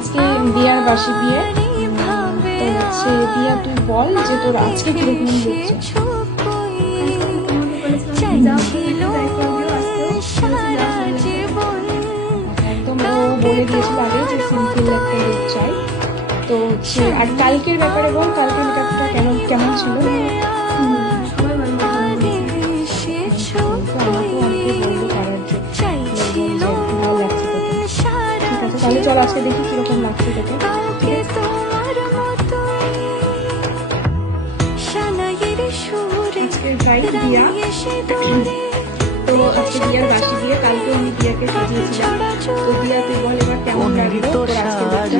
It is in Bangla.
আজকে দিয়ার বাসি বিয়ে। তো হচ্ছে দিয়া, তুই বল যে তোর আজকে কিরকম হচ্ছে। একদম ও বলে দিয়েছিল আগে যে সিম্পল একটা লুক চাই। তো হচ্ছে আর কালকের ব্যাপারে বল, কালকের মেকআপটা কেমন ছিল? আমাকে অনেকে বললো করার জন্য, ভালো লাগছে তোকে। ঠিক আছে, তাহলে চল আজকে দেখি কিরকম লাগছে তোকে। আজকে ড্রাই দিয়া, তো আজকে দিয়ার বাসি দিয়ে, কালকে আমি দিয়াকে সাজিয়েছিলাম। তো দিয়া তুই বল এবার কেমন লাগলো তোর আজকে দেখতে?